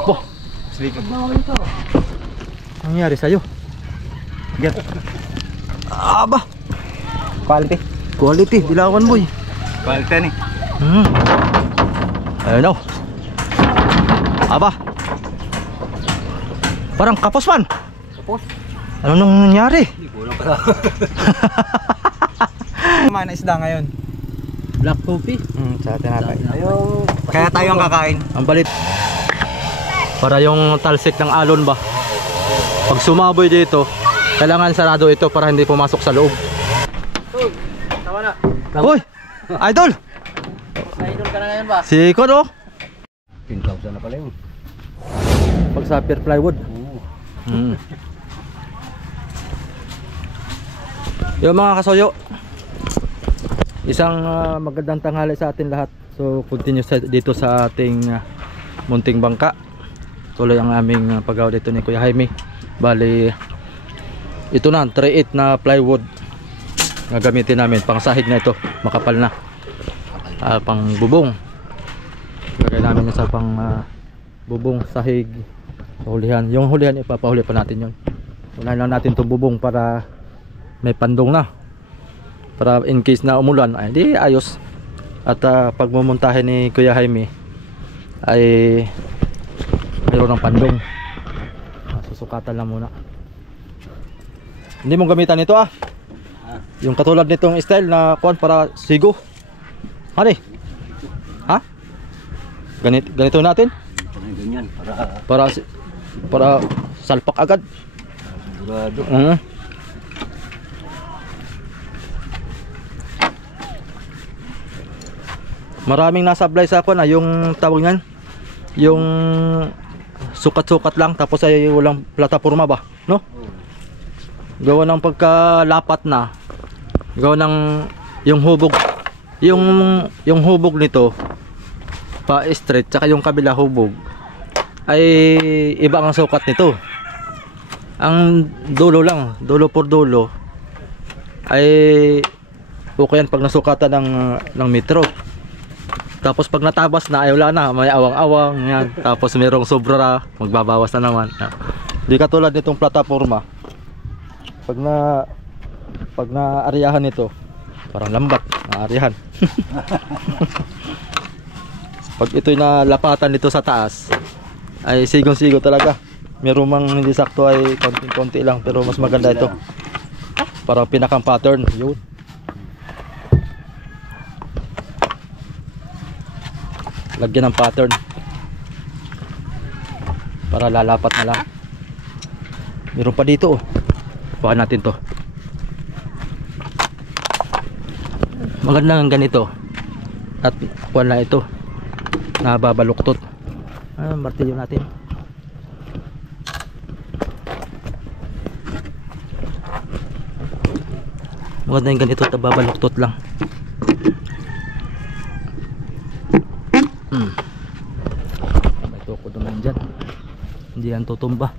Po. Ang nangyari sa'yo? Yan. Aba. Quality. Quality. Dilawan boy. Quality nih. Ayun o. Aba. Parang kapos man. Tapos? Ano nang nangyari? Hindi ko lang pala. Kumain na isda ngayon. Black coffee. Sa tinapay. Ayaw. Kaya tayo ang kakain. Ang balit. Para yung talsik ng alon ba. Pag sumaboy dito, kailangan sarado ito para hindi pumasok sa loob. Tama na. Hoy! Idol! Idol ka na ngayon ba? Si Ikon oh! 10,000 na pala yun. Pag sa pier plywood. Yung mga kasoyo, isang magandang tanghali sa atin lahat. So continue dito sa ating munting bangka. Tuloy ang aming paggawa dito ni Kuya Jaime. Bali ito na 3/8 na plywood na gamitin namin pang sahig na ito, makapal na. Pang bubong. Lagay namin sa pang bubong, sahig, hulihan. Yung hulihan ipapahuli pa natin yun. Unahin lang natin itong bubong para may pandong na, para in case na umulan ay di ayos. At pag mumuntahin ni Kuya Jaime ay mayroon ng pandong. Susukatan lang muna. Hindi mong gamitan ito yung katulad nitong style na kuan para sigo. Ano ha? Ganito natin? Ganyan para salpak agad. Sigurado. Maraming nasablay sa ako na yung tawag niyan, yung sukat-sukat lang tapos ay walang plataporma ba, no? Gawa ng pagkalapat na, gawa ng yung hubog, yung hubog nito pa straight, tsaka yung kabila hubog ay iba ang sukat nito. Ang dulo lang, dulo por dulo ay okay yan pag nasukatan ng metro. Tapos pag natabas na ay wala na, may awang-awang yan. Tapos merong sobra, magbabawas na naman. Di katulad nitong plataforma. Pag na-ariyahan nito, parang lambat na ariyahan. Pag ito'y nalapatan dito sa taas, ay sigong-sigo talaga. Meron mang hindi sakto ay konti-konti lang, pero mas maganda ito. Parang pinakang pattern, yun. Lagyan ng pattern para lalapat na lang. Meron pa dito oh. Bukan natin to. Maganda ng ganito. At wala ito nababaluktot. Martilyo natin. Maganda yung ganito, nababaluktot lang. May tukod naman dyan, hindi yan tutumba.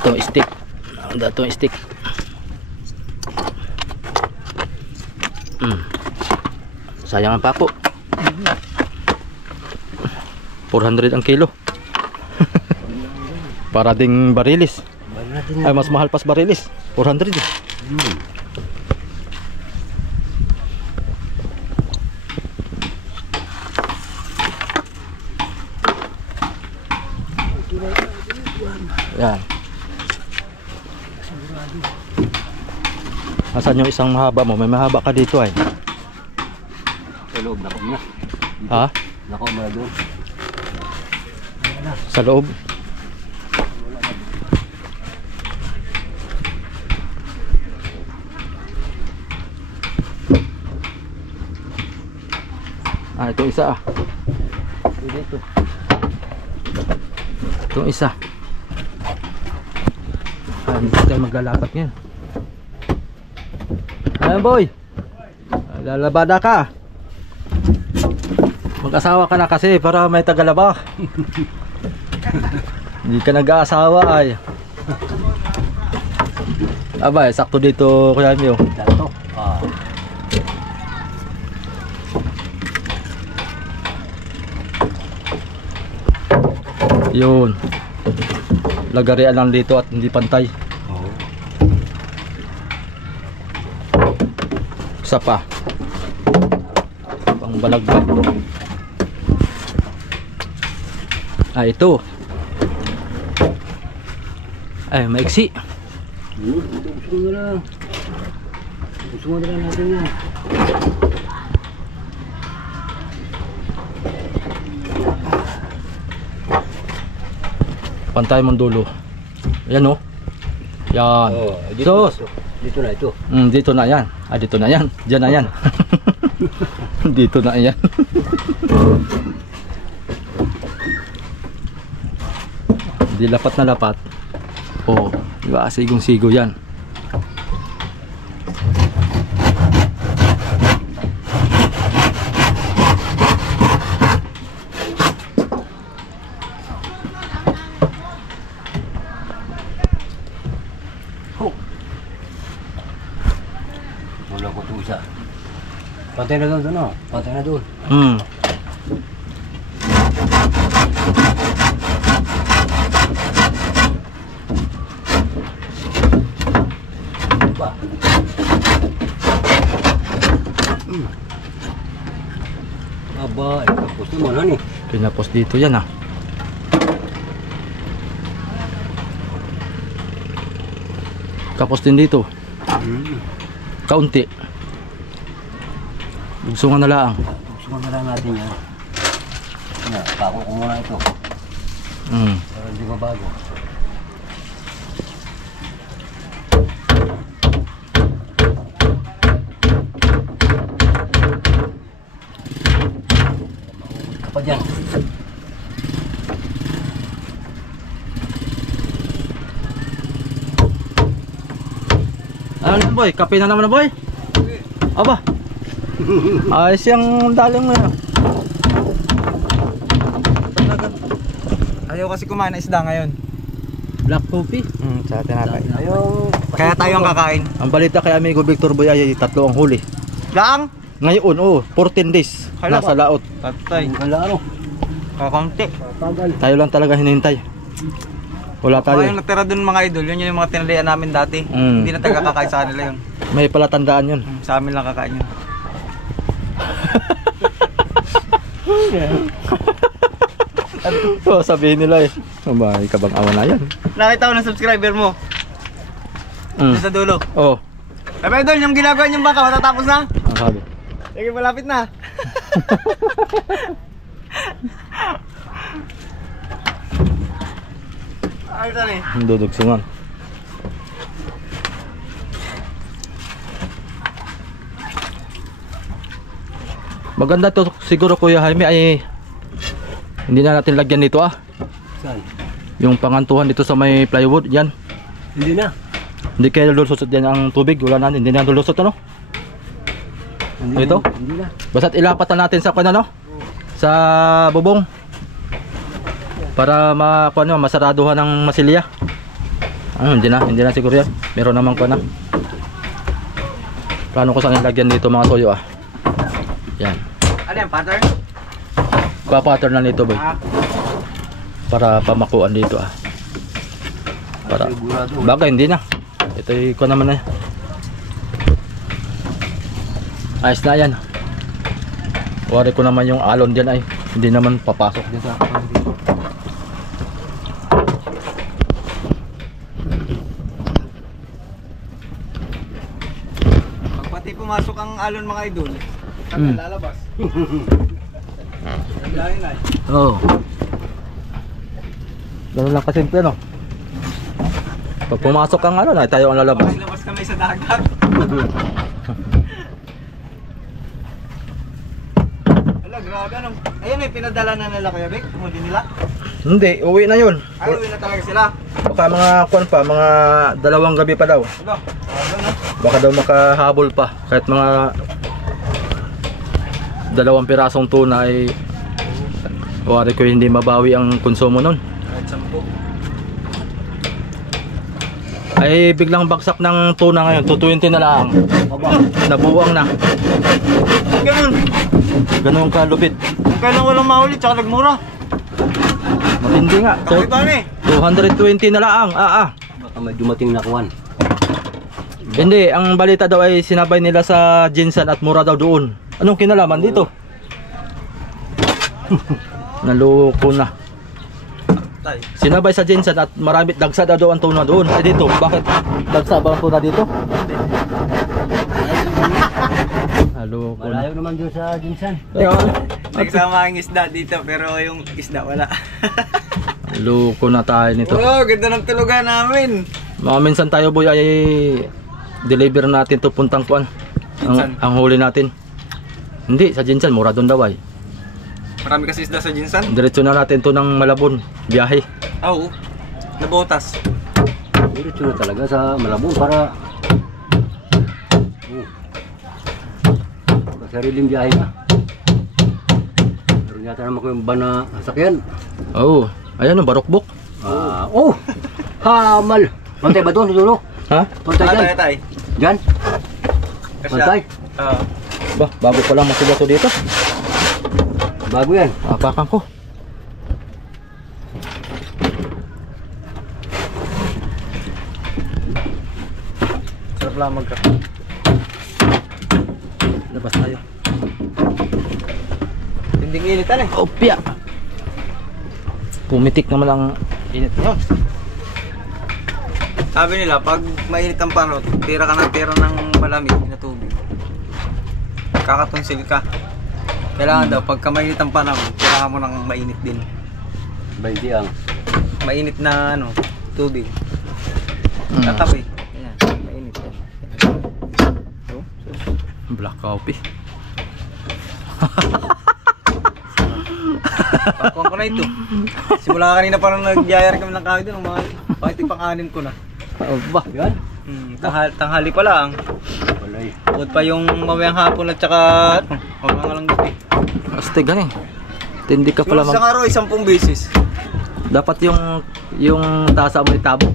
Itong stick, itong stick. Sayang ang pako. 400 ang kilo. Para ding barilis. Ay mas mahal pas barilis, 400 eh. Yan. Asan yung isang mahaba mo? May mahaba ka dito ay. Sa loob, nako na. Ha? Nako na doon. Sa loob? Ito isa dito. Itong isa. Hindi tayo maglalapat ngayon. Ayan boy, lalabada ka. Mag-asawa ka na kasi para may tagalaba. Hindi ka nag-aasawa ay. Abay, sakto dito kuya Mio. Yun. Lagarian lang dito at hindi pantay. Oo. Isa pa. Pang balagbag. Ito. Ay, maiksi. Gusto mo na lang. Gusto mo na lang natin yan. Pantay mong dulo. Ayan o. Yan. Oh, dito, Sos. dito na ito. Dito na yan. Dito na yan. Diyan na yan. Dito na yan. Di lapat na lapat. Oh, di ba? Sigong-sigo yan. Wala ko ito isa. Pantay na doon, ano? Pantay na doon. Ba? Aba, tapos naman ano eh. Pinapos dito yan ah. Tapos din dito. Kaunti. Bugsungan na lang. Gusto mo na lang natin yan. Yan, pako ko muna ito. Para hindi mabago. Mahulog ka pa dyan. Ano na boy? Kape na naman na boy? Aba. Ayos yung daling mo yun. Ayaw kasi kumain ng isda ngayon. Black coffee. Sa tinapay. Ayaw. Kaya tayo ang kakain. Ang balita kay amigo Victor Boy ay 3 ang huli. Laang? Ngayon, 14 days. Hala Nasa laot. Tatay. Wala ano. Kakaunti. Tagal. Tayo lang talaga hinihintay. Wala Kaya tayo. yung natira dun mga idol, yun yung mga tinalian namin dati. Hindi na tayo kakain sa kanila yun. May palatandaan yun. Sa amin lang kakain yun. So, sabihin nila eh. May kabang awa na yan. Nakita ko ng subscriber mo. Doon sa dulo. Oh, Sabi idol, yung ginagawa niyong baka matatapos na. ang sabi. Sige, malapit na. Ayos na eh. Ang dudugsungan. Maganda to siguro Kuya Jaime ay hindi na natin lagyan dito ah. Saan? Yung pangantuhan dito sa may plywood yan. Hindi na. Hindi kayo lulusot yan ang tubig. Wala na, hindi na lulusot ano. Hindi Ito? na. Hindi na. Basta't ilapat na natin sa ano? Sa bubong. Para masaraduhan ng masilya. Hindi na siguro yan. Meron namang na. Plano ko saan ilagyan dito mga toyo ah. Yan. Ano yan, pattern? Pa-pattern na nito boy. Para pamakuan dito ah. Para Sigurado. bagay hindi na. Ito ko naman na. Ayos na yan. Wari ko naman yung alon dyan ay hindi naman papasok dyan sa Pag pati pumasok ang alon mga idol, lalabas. Lain na. Oo. Ganun lang kasimple no. Pag pumasok ang alon ay tayo ang lalabas. Labas kami sa dagat. Ala, grabe anong... Ayun, may pinadala na nila Kuya Vic. Muli nila. Hindi, uwi na yun. Ay, uwi na talaga sila. Baka mga kuwan pa, mga 2 gabi pa daw. Aba, grabe na. Baka daw makahabol pa. Kahit mga 2 pirasong tuna ay wari ko hindi mabawi ang konsumo nun. Kahit 10. Ay biglang baksak ng tuna ngayon, 220 na lang. Nabuwang na. Ganun. Ganun kalupit. Kailan walang mahuli, tsaka nagmura. Hindi nga. Kami pa eh. 220 na lang. Baka may dumating na kuwan. Hindi, ang balita daw ay sinabay nila sa Jinsan at mura daw doon. Anong kinalaman dito? Naloko na. Tay. Sinabay sa Jinsan at marami dagsa daw ang tuna doon. Eh dito, bakit dagsa ba ang tuna dito? Naloko na. Malayo naman doon sa Jinsan. Nagsama ang isda dito pero yung isda wala. Naloko na tayo nito. Oh, ganda ng tulugan namin. Mga minsan tayo boy ay deliver natin to puntang kuan. Jinsan. Ang huli natin. Hindi, sa Jinsan, mura doon daw ay. Marami kasi isda sa Jinsan. Diretso na natin to ng Malabon, biyahe. Oo. Nabotas. Diretso na talaga sa Malabon para sariling biyahe na. Meron yata naman ko yung bana sasakyan. Oo, ayan o, barokbok. Hamal. Pantay ba doon? Dulo? Ha? Pantay dyan? Tay. Dyan? Pantay? Oo. Ba, bago ko lang masigaw to dito. Bago yan. Apakan ko. Sarap lang magkape. Labas tayo. Tinding initan eh. Opya. Pumitik naman ang init nyo. Sabi nila, pag mainit ang panot, tira ka ng tira ng malamig na tubig. Kakatunsil ka. Kailangan daw, pagka mainit ang panahon, tirahan mo ng mainit din. 20 ang. Mainit na ano, tubig. Mm. Tatabi. Ayan, mainit yan. So, Black coffee. pakuan ko na ito. Simula kanina parang nagyayar kami ng kahoy doon. Bakit ipang-anim ko na? Ba? Yan? Tanghali pa lang. Walay. Bukod pa yung mamayang hapon at saka mamayang lang gabi. Astig ganing. Tindi ka pala Isang araw, 10 beses. Dapat yung tasa mo itabo.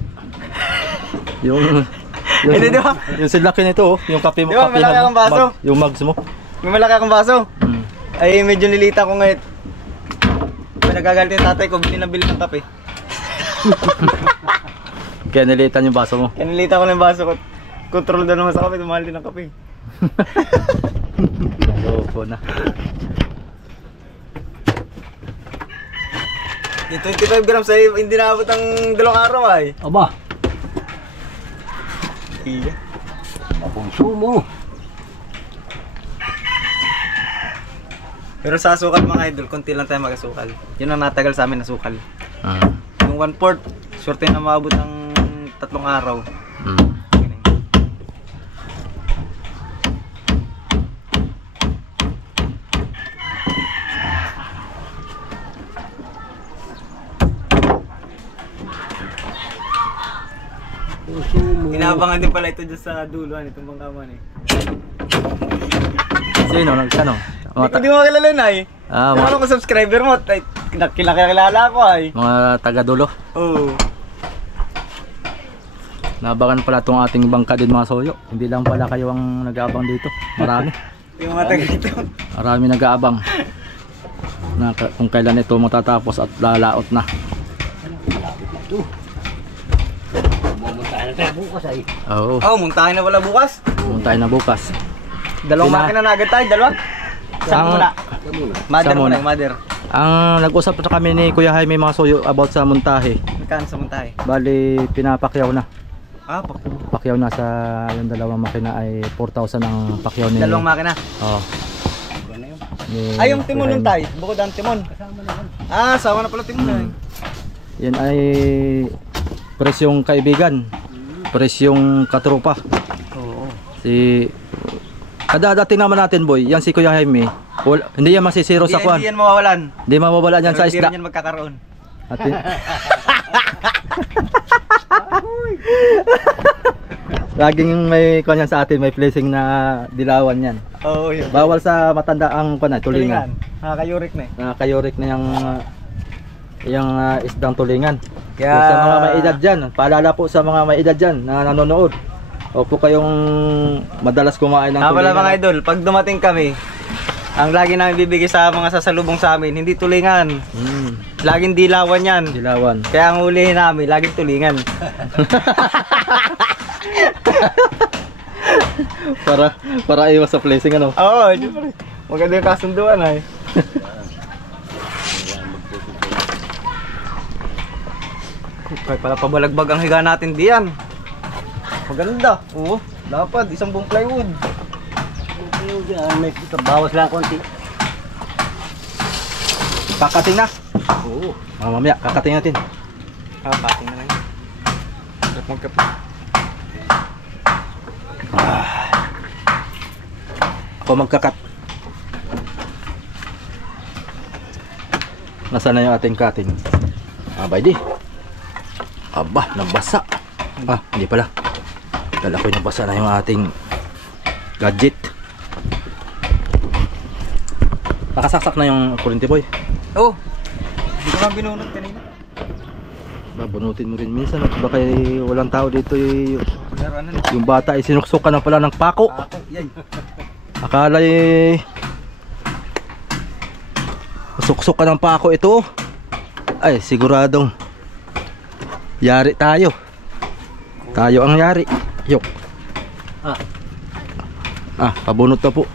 yung Hindi, di ba? Yung silaki nito oh, yung kape mo, Di ba, kape malaki ang baso? yung mugs mo. May malaki akong baso. Mm. Ay medyo nilita ko ngayon. May nagagalit yung tatay ko, binabili ng kape. Kaya nilitan yung baso mo. Kaya nilita ko na yung baso ko. Control daw naman sa kape, tumahal din ng kape. Loko na. Yung 25 grams ay hindi naabot ang 2 araw ay. Aba, Iya. makonsumo. Pero sa sukal mga idol, konti lang tayo mag-asukal. Yun ang natagal sa amin na sukal. Ah. Yung 1/4, swerte na maabot ng 3 araw. Mm. Konsumo. Inaabangan din pala ito dyan sa dulo, itong bangkaman eh. Sino? Ano? Hindi mo kilala na eh. Ah, Ano ko subscriber mo? Ay, kilala ko ay. mga taga-dulo. Oo. Nabangan pala itong ating bangka din mga soyo. Hindi lang pala kayo ang nag-aabang dito. Marami. Yung mga taga dito. Marami nag-aabang. Na kung kailan ito matatapos at lalaot na. Malapit na ito. Pumunta na tayo bukas ay. Oo. Oh, muntahin na wala bukas. Pumuntahin na bukas. Dalawang Sina- makina na agad tayo, dalawa. Isang Ang- muna. Ito muna. Mother Isa muna, muna. yung mother. Ang nag-usap na kami ni Kuya Jaime mga soyo about sa montahe. Magkano sa muntahe? Bali pinapakyaw na. Ah, bakit? Pakyaw na sa yung dalawang makina ay 4,000 ang pakyaw ni. Dalawang makina. Oh. Iba na yun. Ay, yung timon nun tayo. Bukod ang timon. Kasama na yan. Ah, sawa na pala timon na. Yan ay presyong kaibigan. Presyong katropa. Oo. Si kada dating naman natin boy, yan si Kuya Jaime. Hindi yan masisiro sa kwan. Hindi yan mawawalan. Hindi mawawala yan sa Pero isda. Hindi rin yan magkakaroon. Atin. Laging may kwan yan sa atin, may placing na dilawan yan. Oo, yun. Bawal sa matanda ang kwan na, tulingan. Nakakayurik na eh. Nakakayorik na yung isdang tulingan. Kaya... So, sa mga may edad dyan, paalala po sa mga may edad dyan na nanonood. O po kayong madalas kumain ng Ah, pala tulingan. mga idol, pag dumating kami, Ang lagi namin bibigay sa mga sasalubong sa amin, hindi tulingan. Laging dilawan yan. Dilawan. Kaya ang ulihin namin, laging tulingan. para iwas sa placing ano. Oo, maganda yung kasunduan ay. Kaya pala pabalagbag ang higa natin diyan. Maganda. Oo, dapat isang buong plywood. May bawas lang konti. Kakating na. Oo. Mamaya kakating natin. Pating na lang yun. Dapat magkape. Ako magkakat. Nasaan na yung ating cutting? Abay di. Aba, nabasa. Hindi pala. Dala ko yung nabasa na yung ating gadget. Nakasaksak na yung kuryente boy. Oo. Hindi ko lang binunod kanina. Babunutin mo rin minsan at baka walang tao dito Laruan na. yung bata ay sinuksukan na pala ng pako. Yan. Akala suksukan ng pako ito. Ay siguradong yari tayo. Tayo ang yari. Yok. Pabunot na po.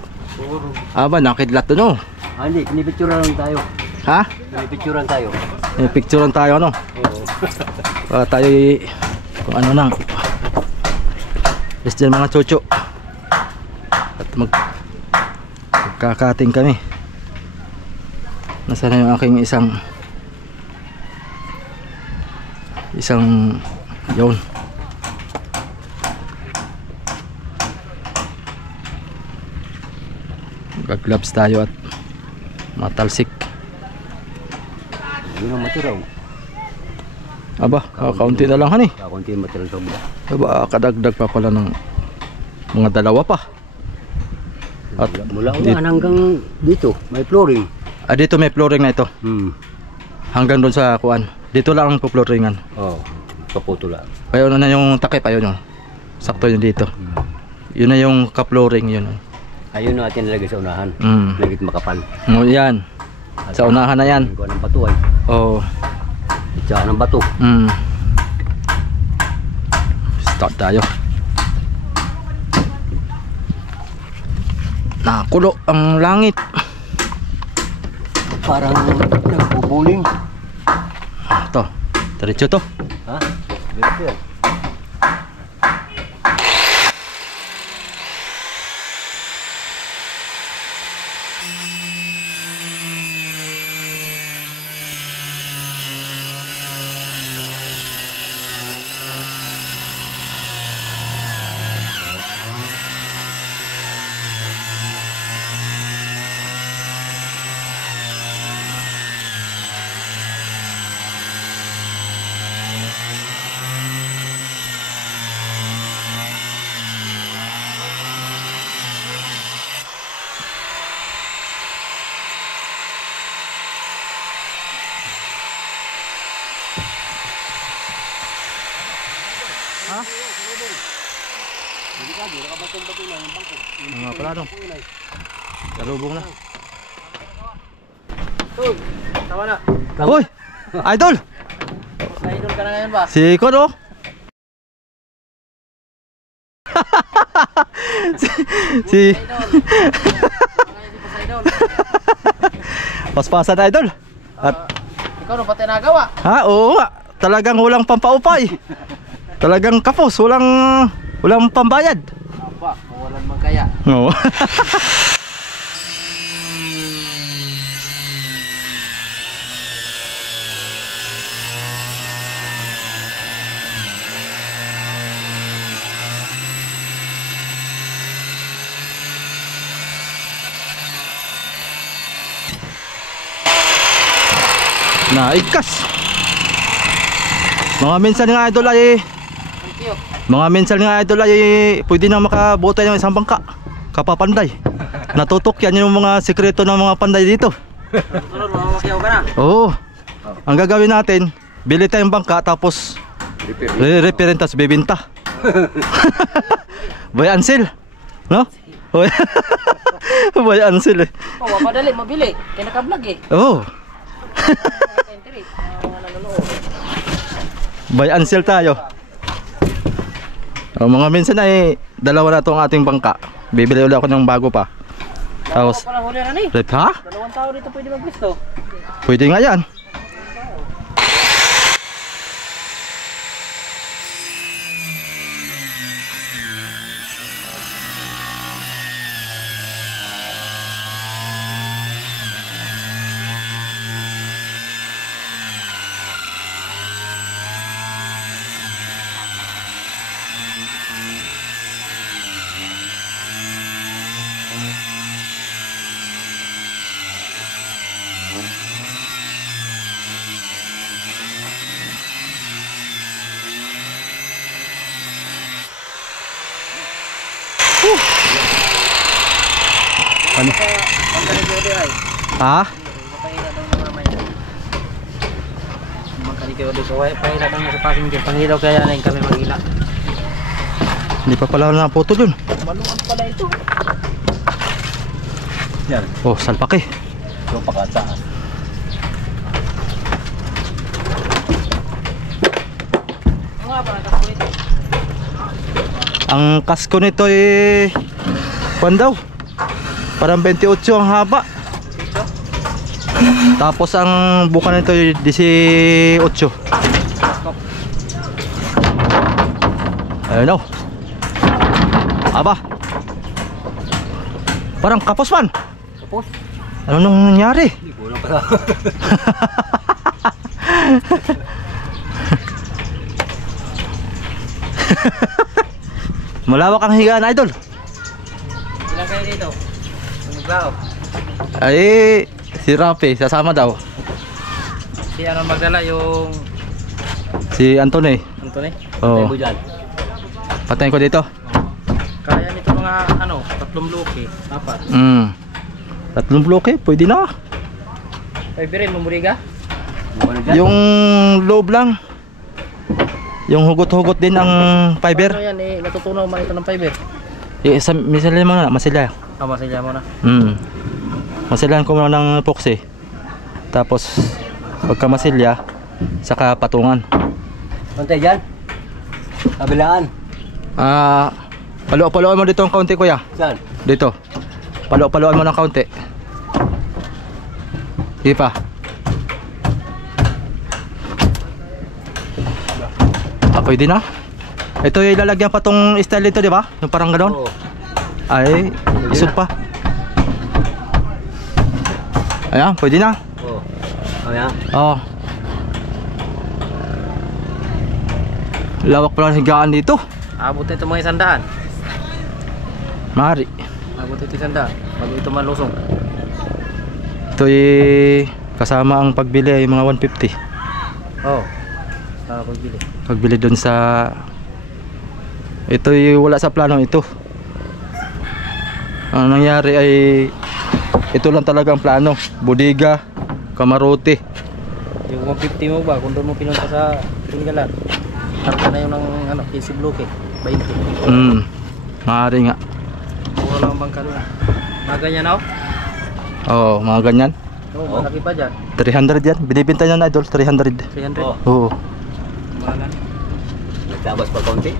Aba, nakidlat to no. Hindi, pinipicturan lang tayo. Ha? Pinipicturan tayo. Picturean tayo ano? Oo. Para tayo kung ano nang best dyan mga chocho. At magkakating kami. Nasaan na yung aking isang yun. Mag-gloves tayo at matalsik. Yun ang matiraw. Aba, kaunti na lang han eh. Kakunti yung matiraw sa bula. Aba, kadagdag pa pala ng mga dalawa pa. At Mula unahan hanggang dito, may flooring. dito may flooring na ito. Hanggang doon sa kuan. Dito lang ang po-flooringan. Oo, kaputo lang. Kaya ano na yung takip, ayun yun. Sakto yun dito. Yun na yung ka-flooring yun. Ayun natin nilagay sa unahan. Nagit makapal. Yan. Sa unahan na yan. Kuha ng bato ay. Oo. Tsaka ng bato. Start tayo. Nakulo ang langit. Parang nagbubuling. Ito. Diretso to. Ha? Diretso yan. Mga pala dong. Kalubong na. Tawa na. Hoy! Idol! Idol ka na ngayon ba? Si Kono. si Paspasan idol. At Ikaw nung pati nagawa. oo nga. Talagang walang pampaupay. Talagang kapos, walang pambayad. Aba, walang magkaya. Oo. Naikas. Mga minsan nga idol ay pwede na makabuta ng isang bangka. Kapapanday. Natutok yan yung mga sekreto ng mga panday dito. Mamamakyaw ka na. Oo. Ang gagawin natin, bili tayong bangka tapos repair tas bebenta. Boy Ansel, no? Bay Ansel eh. Oh, madali, mabili. Kaya naka-vlog eh. Oh. Bay Ansel tayo. Oh, mga minsan ay dalawa na itong ating bangka. Bibili ulit ako ng bago pa. Tapos, Parang huli na ni. ha? 2 tao dito pwede mag-gusto. Pwede nga yan. Ano? Ha? Magkalikyo dito. Pahila lang sa passenger. Panghilaw kaya na kami maghila. Hindi pa pala na photo dun. Maluan pala ito. Yan. Oh, salpak eh. So, pakataas. Ano nga parang kasko ito? Ang kasko nito eh kwan daw. Parang 28 ang haba. Tapos ang buka nito ay 18. Ayun o. Aba. Parang kapos man. Tapos? Ano nang nangyari? Hindi ko lang pala. Malawak ang higaan, idol. Ilan kayo dito? Maglao. Ay, si Rafi, sasama daw. Si ano magdala yung Si Anthony. Anthony? Oo. Tayo dyan. Patayin ko dito. Kaya nito mga ano, 3 luki, 4. 3 bloke, pwede na. Ay birin mo muriga? Ano dyan? Yung loob lang. Yung hugot-hugot din ang Paano fiber. yan eh, natutunaw man ito ng fiber. Misalya mo na, masilya. Tama sila mo na. Masilyahan ko muna ng epoxy. Tapos, pagka masilya, saka patungan. Ano tayo dyan? Kabilaan. Paluan mo dito ang kaunti, kuya. Saan? Dito. Paluan mo ng kaunti. Di pa. Pwede na. Ito yung ilalagyan pa tong style dito, di ba? Yung parang gano'n. Oo. Ay, isot pa. Ayan, pwede na. Oo. Ayan. Oo. Lawak pala ng higaan dito. Abot nito mga 100. Mari. Abot ito 100. Bago ito malusong. Ito kasama ang pagbili ay mga 150. Oh. Sa pagbili. Pagbili dun sa... Ito wala sa planong ito. Ang nangyari ay ito lang talaga ang plano. Bodega, kamarote. Yung 150 mo ba, kung doon mo pinunta sa Tinggalan, tarta na yun ng ano, 15 bloke, 20. Maaari nga. Puro lang ang bangka doon. Mga ganyan ako? Oo, mga ganyan. Oo, malaki pa dyan. 300 yan. Binibinta niya na, idol, 300. 300. Oo. Oo. Mahalan. Nagtabas pa kaunti.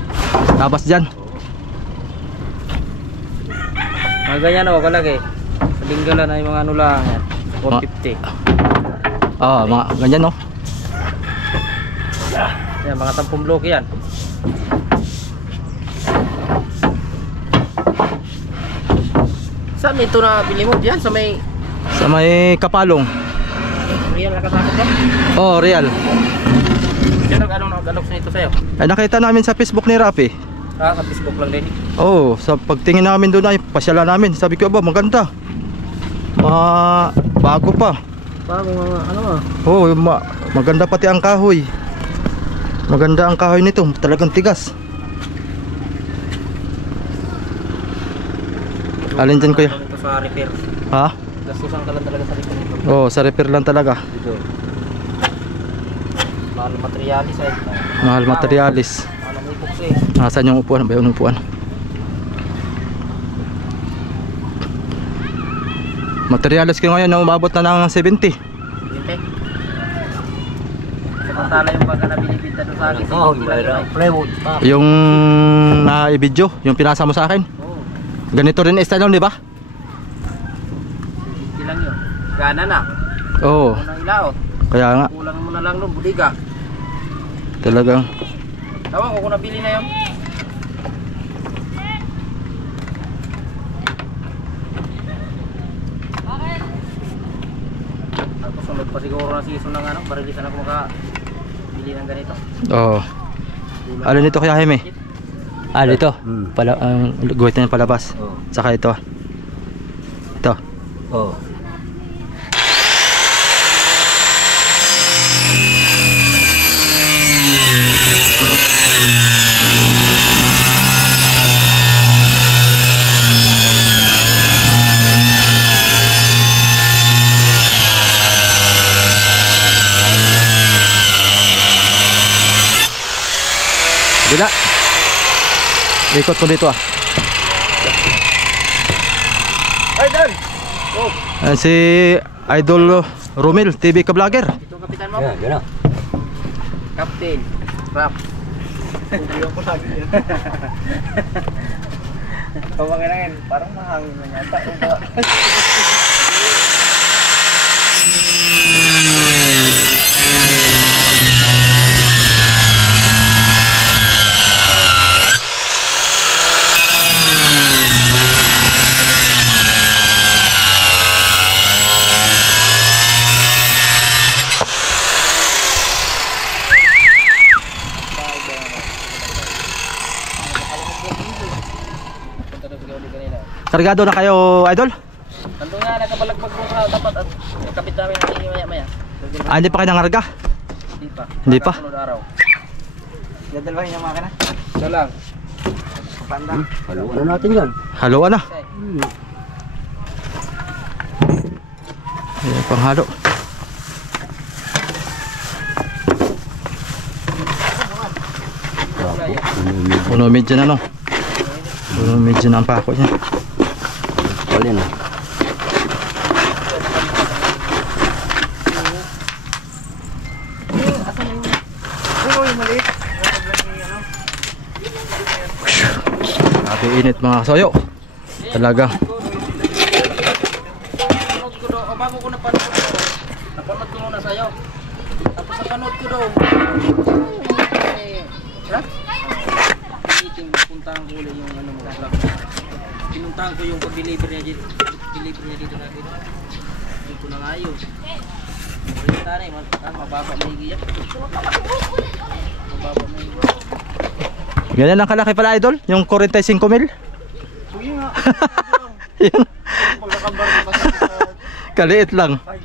Tabas dyan. Mga ganyan ako kalaki. Sa Tinggalan ay mga ano lang yan. 150. Oo, mga ganyan, no? Yan, mga 10 bloke yan. Saan ito na bili mo? Diyan sa may Sa may kapalong. real na kasama ko? Oo, real. Yan ang anong nag-alok sa ito sa'yo? Ay, nakita namin sa Facebook ni Rafi. Ah, sa Facebook lang din. Oo, sa pagtingin namin doon ay pasyalan namin. Sabi ko, aba, maganda. Bago pa. Bago mga ano ah. Oo, maganda pati ang kahoy. Maganda ang kahoy nito, talagang tigas. Alin dyan, kuya? Ito sa repair. Ha? Gastusan ka lang talaga sa repair nito. Oo, sa repair lang talaga. Dito. Mahal materialis ay. Mahal materialis. Mahal ang epoxy. Nasaan yung upuan? Ba yung upuan? Materials ko ngayon na umabot na ng 70. Hindi. Samantala yung baga na binibinta doon sa akin. Kahoy, mayroon ang plywood. Yung i-video, yung pinasa mo sa akin. Oo. Ganito rin style nun, di ba? Hindi lang yun. Gana na. Oo. Unang ilaot. Kaya nga, Kulang mo na lang doon, budiga. talagang Tawag ko kung nabili na yun. Tapos sunod pa siguro na season ng ano, parilisan ako makabili ng ganito. oo. Alin dito kaya Jaime? Ah, dito. Pala, guhit na yung palabas. Oo. Saka ito. Ito. Oo. Bila. Ikot ko dito ah. Idol! Si Idol Romel, TV ka vlogger. Ito ang kapitan mo? Yan, yan na. Captain. Rap. Pupuyo ko lagi yan. Pamangin, parang mahangin na yata. Kargado na kayo, Idol? Nandun nga, nagkabalagbag ko sa dapat at kapit namin ang maya-maya. Ah, hindi pa kayo nangarga? Hindi pa. Hindi pa? Sunod araw. Dadalwahin yung makina. Ito lang. Panda. Haluan na natin yan. Haluan na. Okay. Ayan, panghalo. Puno medyo na no. Puno medyo na ang pako niya. Alin na. Yung maliit. Grabe init mga kasoyo. Talaga. Napanood ko daw, o bago ko napanood ko, napanood ko muna sa'yo. Tapos napanood ko daw, Rap? Meeting, puntahan ko ulit yung ano mo, vlog. Pinuntahan ko yung pag-deliver niya dito. Deliver niya dito natin. Hindi ko na nga yun. Ulit tayo, mababa may giyak. Mababa may giyak. Ganyan lang kalaki pala, Idol. Yung 45 mil. Sige nga. Yung Pag nakabar mo kasi sa kaliit lang. 5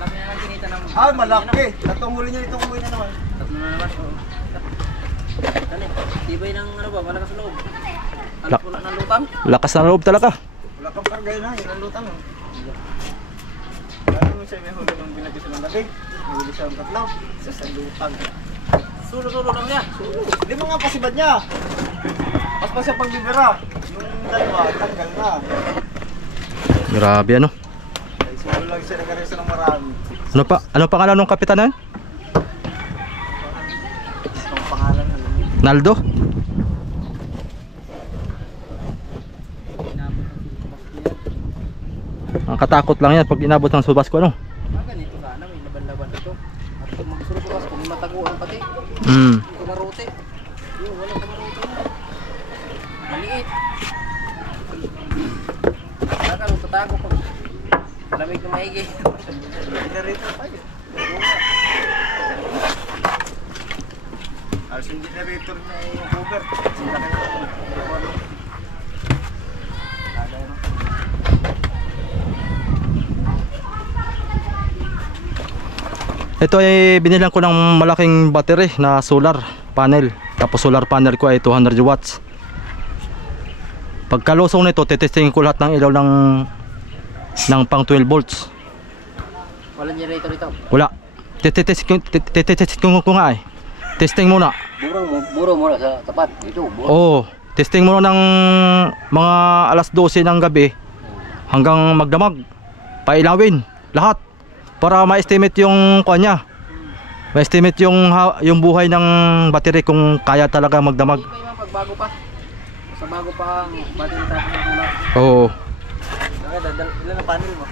Laki na lang kinita ng... Ah, malaki. Tatong huli niya itong huli na naman. Tatlo na naman. Oo. Dali, tibay ng ano ba, malakas loob. Alam ko na ng lutang. Lakas ng loob talaga. Wala kang kargay na. Ilang lutang. Lalo mo siya may huli ng binagay sa lagay. May huli siya ang tatlo. Isa sa lutang. Sulo-sulo lang niya. Hindi mo nga pasibad niya. Pas pa siya pagbibira. Yung dalawa, tanggal na. Grabe ano. Ay, sulo lang siya nagkaresa ng marami. Ano pangalan ng kapitan na yun? Ang pangalan na lang. Naldo? Ang katakot lang yan pag inabot ng subas ko ano. Ganito sana, may laban-laban ito. At pag magsurubukas, kung may mataguan pati. Kumarote. Yung walang kumarote na. Maliit. Saka nung tatago pag lamig na maigi. Generator tayo. Alas yung generator na yung cover. Sila kayo. Ito ay binilan ko ng malaking battery na solar panel. Tapos solar panel ko ay 200 watts. Pagkalusong nito, titestingin ko lahat ng ilaw ng pang 12 volts. Walang generator ito. Wala. Titesting ko nga eh. Testing muna. Buro mo na sa tapat. Ito, buro. Oo. Testing muna ng mga alas 12 ng gabi hanggang magdamag. Pailawin lahat para ma-estimate yung kuan niya. Ma-estimate yung buhay ng battery kung kaya talaga magdamag. Hindi pa yung pagbago pa. Sa bago pa ang battery tapos ng tulak. Oo. Ilan ang panel mo?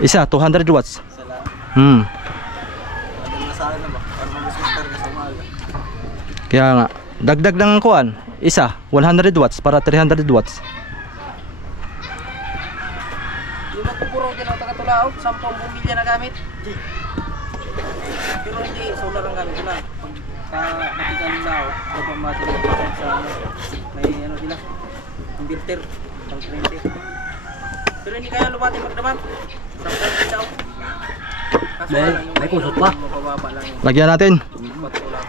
Isa 200 watts. Isa lang. Hmm. Na sa akin na ba? Para mag-starter ka sa umaga. Kaya nga dagdag ng kuan, isa 100 watts para 300 watts. Yung magpupuro din ang taga-tulao, 10 bumilya na gamit. Pero hindi, solar ang gamit nila. Pag nakita nila ako, kapag battery sa may ano sila, inverter, pang 20. Pero hindi kaya lumati magdamag. Sa pwede daw. Kaso May kusot pa. mabababa lang yung Lagyan natin. patulak.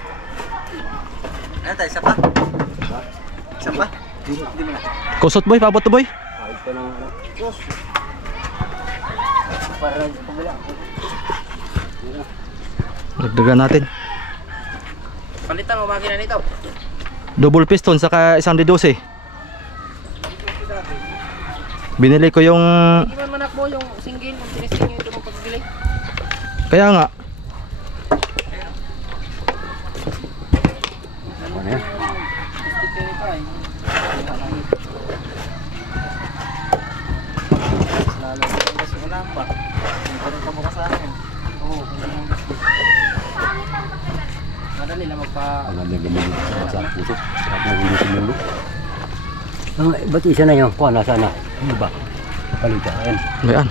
Ano tayo, isa pa? Isa pa? Hindi mo na. Kusot boy, paabot to boy. Kahit pa ng ano. Para lang sa pabila. Dagdagan natin. Palitan mo makina nito. Double piston saka isang D12. Binili ko yung Hindi man manakbo yung single, yung tinisting yung ito mong pagbili. kaya nga Ano yan? Sticker nito ay. Lalo kasi wala pa. Hindi ka bukas sa akin. Oo, kung ano yung gusto. Madali lang magpa... Ang ganda ganyan sa puso. Sarap na hindi sinulo. Ba't isa na yung kuha nasa na? Ano ba? Palitaan. Ayan.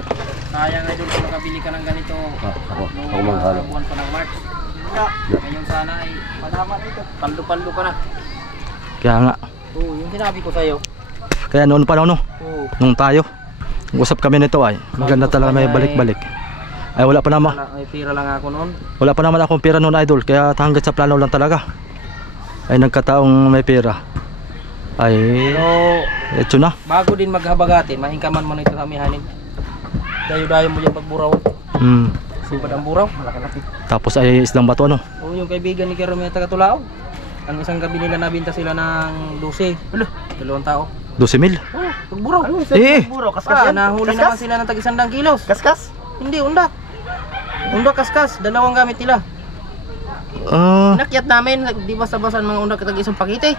Sayang ay doon kung makabili ka ng ganito. Ako Noong manghalo. buwan pa ng March. Ngayon sana ay malaman ito. Paldo-paldo ka na. Kaya nga. Oo, yung sinabi ko sa'yo. Kaya noon pa no, Oo. nung tayo usap kami nito ay maganda talaga may balik-balik. Ay wala pa naman. May pira lang ako noon. Wala pa naman akong pera noon idol kaya hanggang sa plano lang talaga. Ay nagkataong may pera. Ay Pero ito na. bago din maghabagatin, mahingkaman mo na ito sa amihanin. Dayo-dayo mo yung pagburaw. Hmm. Subad ang buraw, malaki-laki. Tapos ay isdang bato no. Oo, yung kaibigan ni Kerome na taga-Tulao. Ang isang gabi nila nabinta sila ng 12. Ano? 2 tao. 12,000. Oh, pagburaw. Eh, Buro, kaskas yan. Nahuli naman sila ng tag-100 kilos. Kaskas? Hindi, undak. Undak kaskas, dalawang gamit nila. Nakyat namin, di basta-basta mga undak tag-isang pakite.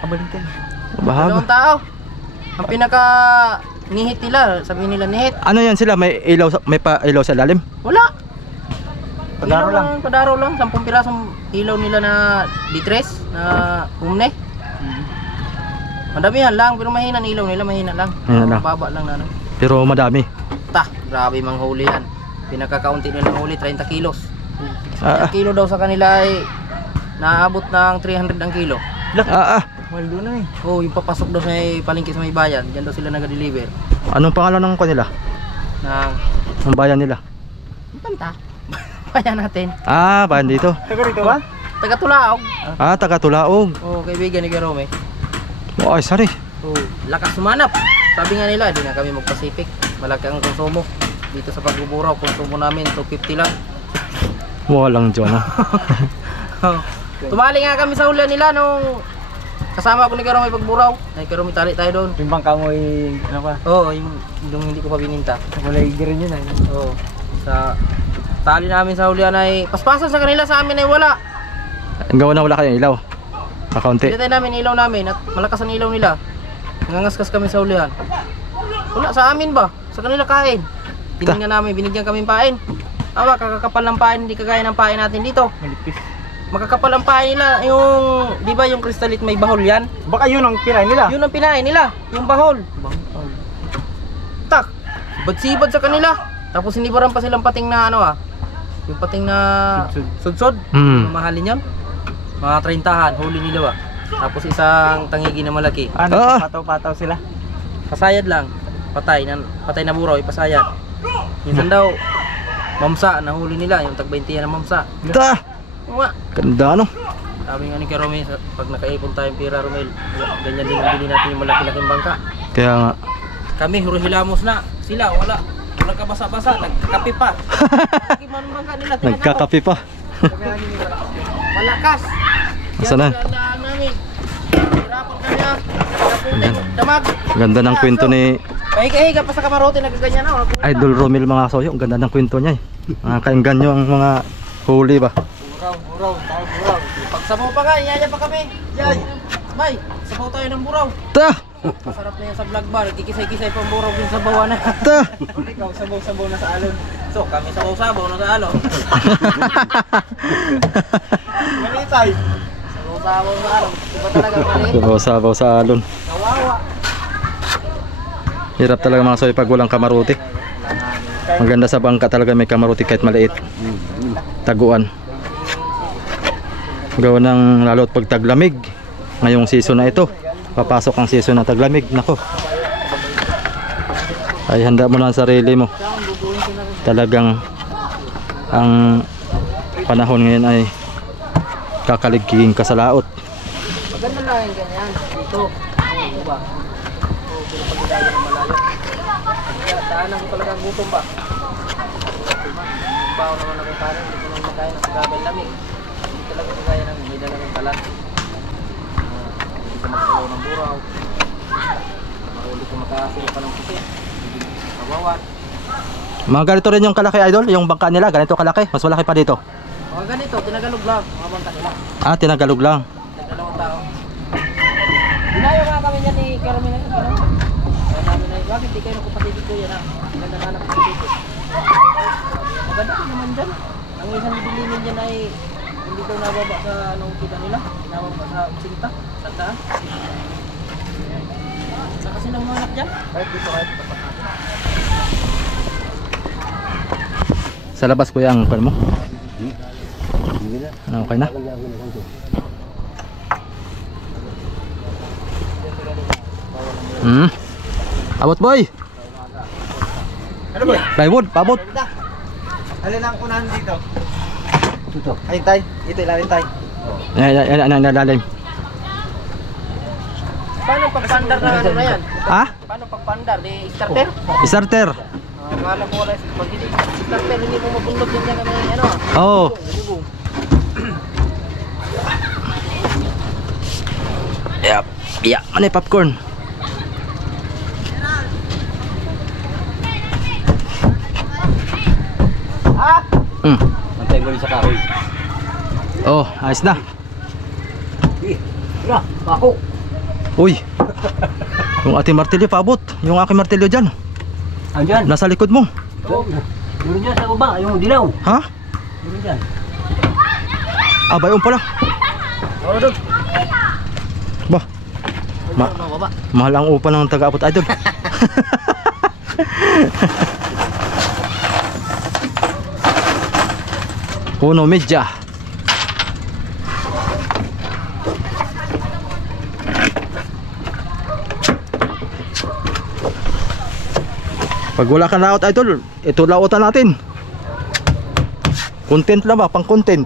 Kabalikan. bahaga. 2 tao. Ang pinaka nihit nila, sabihin nila nihit. Ano yan sila? May ilaw may pa ilaw sa lalim? Wala. Padaro Ilaw lang. Padaro lang, 10 pirasong ilaw nila na D3 na umne. Madamihan lang, pero mahina ang ilaw nila, mahina lang. Mahina lang. Baba lang na ano. Pero madami. Grabe mang huli yan. Pinakakaunti nilang huli, 30 kilos. Ah, Ang kilo daw sa kanila ay naabot ng 300 ang kilo. Maldo na eh. Oh, yung papasok daw sa may palengke sa may bayan, diyan daw sila nag-deliver. Anong pangalan ng kanila? Ng Ang bayan nila? Panta. Bayan natin. Bayan dito. Taga rito ba? Taga-Tulaog. Taga Tulaog. Oh, kaibigan ni Jerome. Ay, sorry. Oh, lakas sumanap. Sabi nga nila, di na kami mag-Pacific. Malaki ang konsumo. Dito sa pagbuburaw, konsumo namin 250 lang. Walang John. Tumali nga kami sa huli nila nung kasama ko ni Jerome pagburaw. Ay, Jerome, tali tayo doon. Yung bangka mo ay ano pa? Oo, yung hindi ko pa bininta. Wala rin yun ay. Oo. Sa tali namin sa hulihan ay paspasan sa kanila, sa amin ay wala. Ang gawa na wala kayong ilaw. Kaunti. Pinatay namin ilaw namin at malakas ang ilaw nila. Nangangaskas kami sa hulihan. Wala sa amin ba? Sa kanila kain. Tinignan namin, binigyan kami pain. Awa, kakakapal ng pain, hindi kagaya ng pain natin dito. Malipis. Makakapal ang pain nila, yung, di ba yung kristalit may bahol yan? Baka yun ang pinain nila. Yun ang pinain nila, yung bahol. Tak, sibad-sibad sa kanila. Tapos hindi pa silang pating na ano yung pating na sudsod. Mahalin yun. Mga 30-han, huli nila Tapos isang tangigi na malaki. Ano, pataw-pataw sila. Pasayad lang, patay na buraw, ipasayad. Minsan daw, mamsa, nahuli nila, yung tag-20 na mamsa. Nga. Ganda no? Sabi nga ni Kerome, pag nakaipon tayong pira, Romel, ganyan din ang bili natin yung malaki-laking bangka. Kaya nga. Kami, hurihilamos na. Sila, wala kabasa-basa, nagkakape pa. Gimana bangka nila, Nagkakape pa. malakas. Asa na? Hirapan kanya. Damag. Ganda ng kwento ni Pahiga-higa pa sa kamarote, nagaganyan na. Idol Romel mga soyo, ang ganda ng kwento niya eh. Nakakainggan nyo ang mga huli ba? Buraw, tayo buraw. Pagsabaw pa nga, iyaya pa kami. Yay! Bay, sabaw tayo ng buraw. Ta! Masarap na yan sa vlog bar, kikisay-kisay pang buraw yung sabawan na. Ta! Ikaw, sabaw-sabaw na sa alon. So, kami sabaw-sabaw na sa alo. Malitay. Sabaw-sabaw sa alo. Iba talaga maliit. Sabaw sa alon. Kawawa. Hirap talaga mga soyo pag walang kamarote. Ang ganda sa bangka talaga may kamarote kahit maliit. Taguan. Gawa ng lalo't pag taglamig. Ngayong season na ito. Papasok ang season na taglamig. Nako. Ay handa mo na ang sarili mo. Talagang ang panahon ngayon ay kakaligiging ka sa laot. Maganda lang yung ganyan. Dito. Diba? Pinapagdayo ng malayo. Daanan ko talagang gutom ba? Bawo naman ako kanin. Hindi ko naman magkaya ng grabe lamig. Hindi talaga magkaya ng may dalang kalan. Hindi ko magkalaw ng buraw. Mahuli ko makakasiro pa ng puti. Mawawat. Mga ganito rin yung kalaki idol. Yung bangka nila ganito kalaki. Mas malaki pa dito. Mga ganito, tinagalog lang. Mga bangka nila. Ah, tinagalog lang. Nagdalawang tao. Dinayo nga kami niyan ni Carmina. Kaya namin na, bakit di kayo nakapatid ko yan ha? Maganda na nakapatid ko. Maganda ko naman dyan. Ang isang bilinin dyan ay hindi daw nababa sa anong kita nila. Nababa sa sinta, sandaan. Sa kasi nang manap dyan. Kahit dito, kahit tapat natin. Sa labas kuya ang kan mo. Ano, okay na? Abot boy. Ano ba? Plywood, pabot. Alin ang unahan dito? Ito. Ayun tay. Ito ilalim tay. Yan, lalim. Paano pagpandar na ano na yan? Ah? Paano pagpandar? Di starter? Starter. Akala ko wala pag hindi starter hindi mo mabundok din yan kami ano. Oo. Yep. Yeah, mana yung popcorn? Antay mo rin sa kahoy. Oh, ayos na. Tira, ako. Uy. Yung ating martilyo paabot. Yung aking martilyo dyan. Andyan. Nasa likod mo. Meron dyan sa baba, yung dilaw. Ha? Meron dyan. Ah, bayon pala. Oo, doon. Bah. Mahal ang upa ng taga-abot idol. Puno medya. Pag wala kang laot idol, ito laotan natin. Content lang ba? Pang content.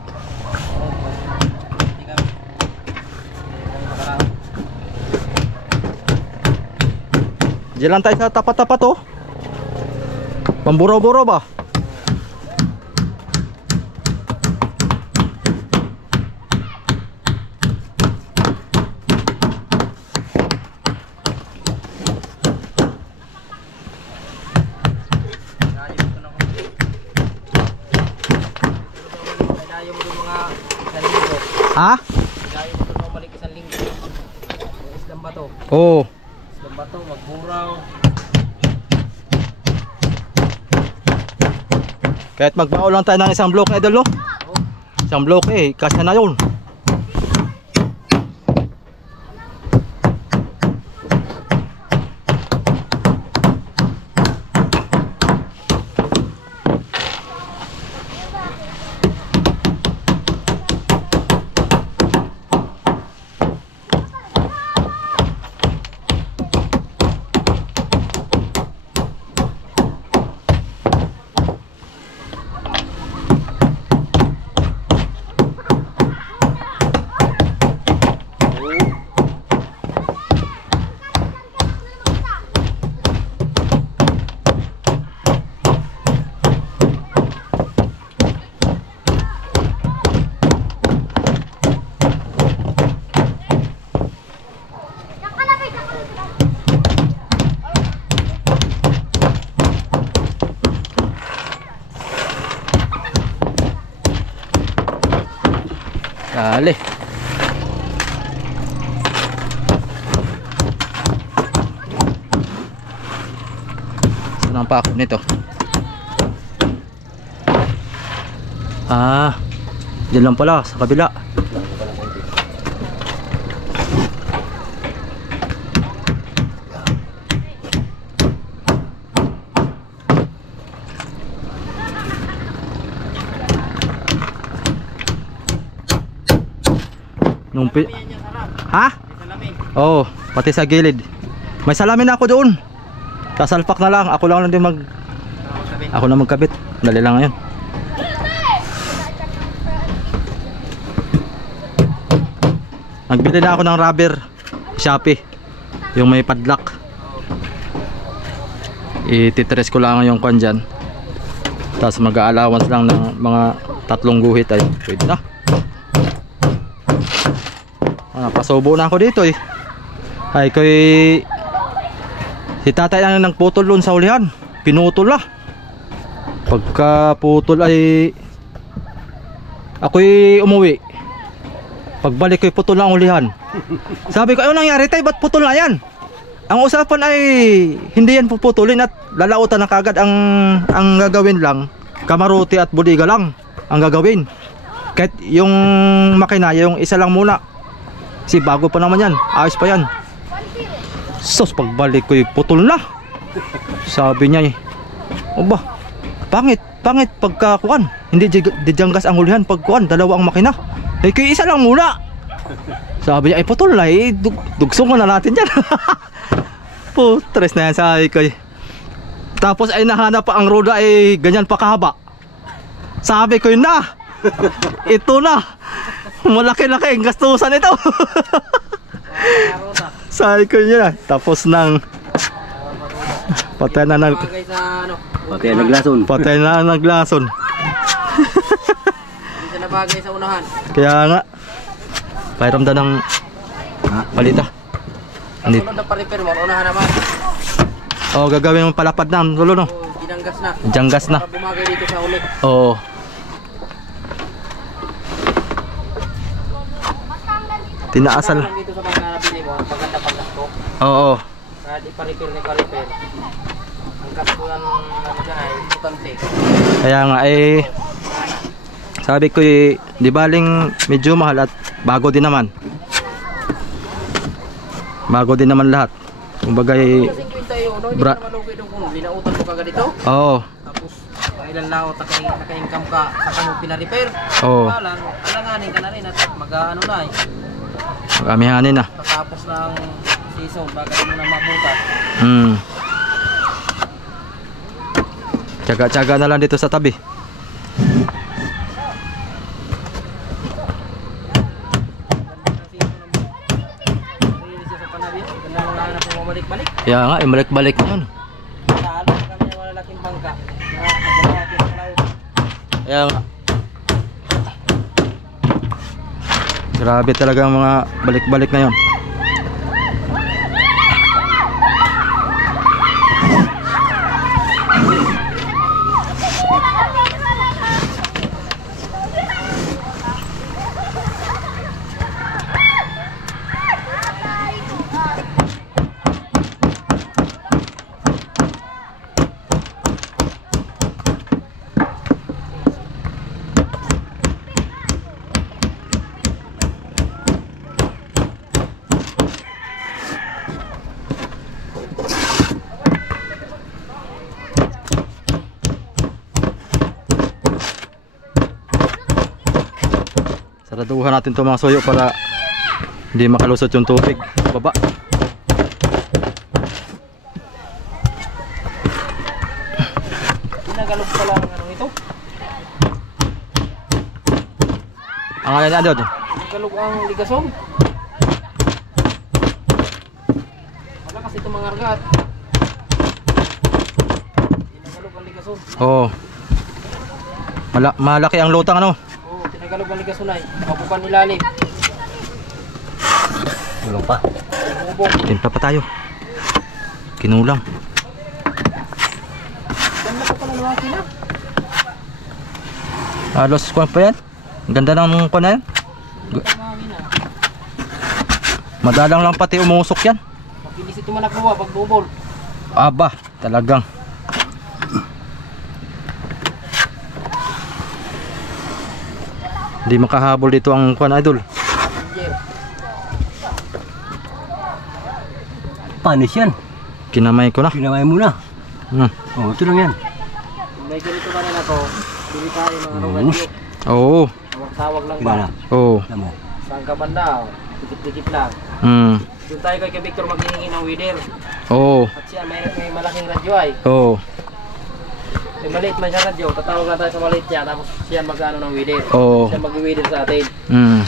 Diyan lang tayo sa tapat-tapat oh. Pamburaw-buraw ba? Ha? Dahil mo doon mabalik isang linggo. Islang bato. Oo. Islang bato, magburaw. Kahit magbaon lang tayo ng isang block idol no? Isang block eh, kasya na yun. Dali. Saan ang pakop nito? Ah, dyan lang pala sa kabila. Ha? Oo, pati sa gilid. May salamin na ako doon. Kasalpak na lang. Ako lang din ako na magkabit. Dali lang ngayon. Nagbili na ako ng rubber Shopee. Yung may padlock. Ititres ko lang yung kwan dyan. Tapos mag-allowance lang ng mga 3 guhit ay pwede na. Napasubo na ako dito eh. Ay kay si tatay lang nagputol doon sa ulihan. Pinutol na. Pagka putol ay ako'y umuwi. Pagbalik ko'y putol na ang ulihan. Sabi ko, ano nangyari tayo? Ba't putol na yan? Ang usapan ay hindi yan puputulin at lalautan na kagad. Ang gagawin lang, kamaruti at budiga lang ang gagawin. Kahit yung makina, yung isa lang muna. Kasi bago pa naman yan, ayos pa yan. Sos, pagbalik ko putol na. Sabi niya oba, pangit pagkakuan. Hindi dijanggas ang hulihan pagkuan, dalawa ang makina. Kaya isa lang muna. Sabi niya putol na dugsong na natin yan. Putres na yan sabi ko. Tapos ay nahanap pa ang roda ay ganyan pa kahaba. Sabi ko na, ito na. Malaki-laki ang gastusan ito. Sabi ko niya, tapos nang patay na naglason. Patay na naglason. Hindi siya nabagay sa unahan. Kaya nga, pairamda ng balita. Sunod na pa-repair mo, unahan naman. Oo, gagawin mo palapad na, tulo no? Ginanggas na. Janggas na. Bumagay dito sa ulit. Oo. Tinaasal. Dito sa mga nabili mo, maganda pang gasto. Oo. Kahit ipa-repair ni ka-repair. Ang gasto yan dyan ay importante. Kaya nga sabi ko di baling medyo mahal at bago din naman. Bago din naman lahat. Kumbaga Kasi 50 yun, hindi ka naman okay doon kung linautan mo kagad ito. Oo. Tapos ilan laot naka-income ka sa kanyang pina-repair. Oo. Alanganin ka na rin at mag-ano na eh. Magamihanin na. Tapos ng season, bagay mo na mabutas. Tsaga-tsaga na lang dito sa tabi. Kaya nga, balik-balik na yun. Lalo kami ng malalaking bangka. Kaya nga. Grabe talaga ang mga balik-balik na yun. Saraduhan natin itong mga suyo para hindi makalusot yung tubig sa baba. Pinagalog pa lang ano ito? Ang ano niya doon? Pinagalog ang ligason. Wala kasi itong mga argat. Pinagalog ang ligason. Oo. Malaki ang lutang ano? Pinagalog ang ligason ay mabukan ilalim. Tulong pa. Timpa pa tayo. Kinulang. Ganda pa pala ng makina. Halos kwan pa yan. Ang ganda ng kwan na yan. Tamangin na. Madalang lang pati umusok yan. Makinis ito man nakuha pag bubol. Aba, talagang. Hindi makahabol dito ang kuan idol. Ranger. Panis yan. Kinamay ko na. Pinamay mo na. Hmm. Oh, ito lang yan. May ganito ka rin ako. Bili tayo ng ano Mm. radyo. Oo. Tawag lang ba? Gimana? Oo. Alam mo. Saan ka banda? Dikit-dikit lang. Hmm. Doon tayo kay Victor maghihingi ng wider. Oo. At siya may malaking radyo ay. Oo. May maliit man siya radyo. Tatawag lang tayo sa maliit niya. Tapos siya mag-ano ng wider. Oo. Siya mag-wider sa atin. Hmm.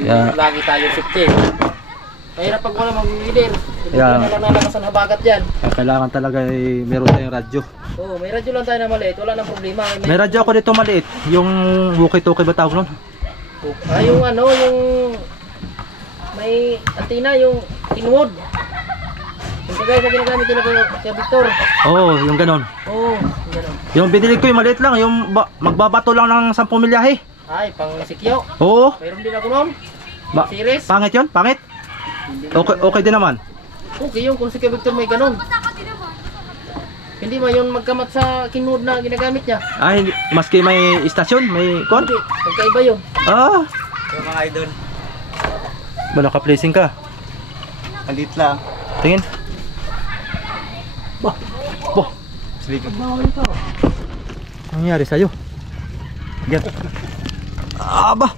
Yeah. Lagi tayo safety. Mahirap pag wala mag-wider. Yeah. Wala lang nalakas ang habagat yan. Kailangan talaga meron tayong radyo. Oo, may radyo lang tayo na maliit. Wala nang problema. May radyo ako dito maliit. Yung walkie-talkie ba tawag nun? Yung ano, yung may antina, yung inwood. Yung kagaya sa ginagamit nila kay Victor. Oo, yung ganon. Oo, yung ganun. Yung binili ko yung maliit lang. Yung magbabato lang ng 10 milyahe. Ay, pang sikyo. Oo. Mayroon din ako noon. Series. Pangit yun? Pangit? Okay, okay din naman. Okay yung kung si kay Victor may ganun. Hindi ba yun magkamat sa kinwood na ginagamit niya? Ay, maski may istasyon, may kon. Hindi, magkaiba yun. Ah, Yung mga idol. ba naka-placing ka? Alit lang. Tingin. Bah. Bah. Sige. Ano nangyari sa'yo? Yan. Aba.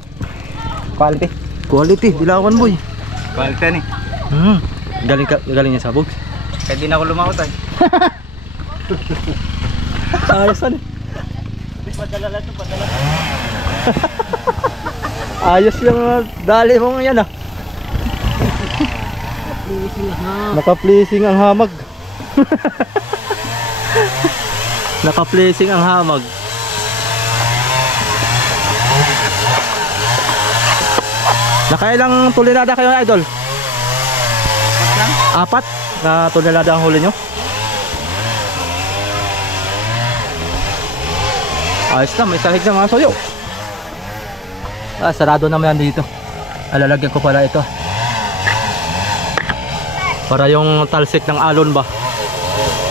Quality. Quality, dilawan boy. Quality ni. Galing niya sa bugs. Kaya di na ako lumakot ay. Ayos ano? Ayos yung dali mong yan ah. Naka-placing ang hamag. Naka-placing ang hamag. Nakailang tulinada kayo idol? Apat na tulinada ang huli nyo? Ayos na, may sahig na mga soyo. Sarado naman yan dito. Alalagyan ko pala ito para yung talsik ng alon ba,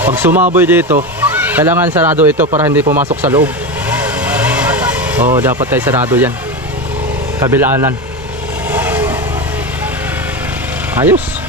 pag sumaboy dito, kailangan sarado ito para hindi pumasok sa loob. Oh, dapat ay sarado yan, kabilaanan. Ayos.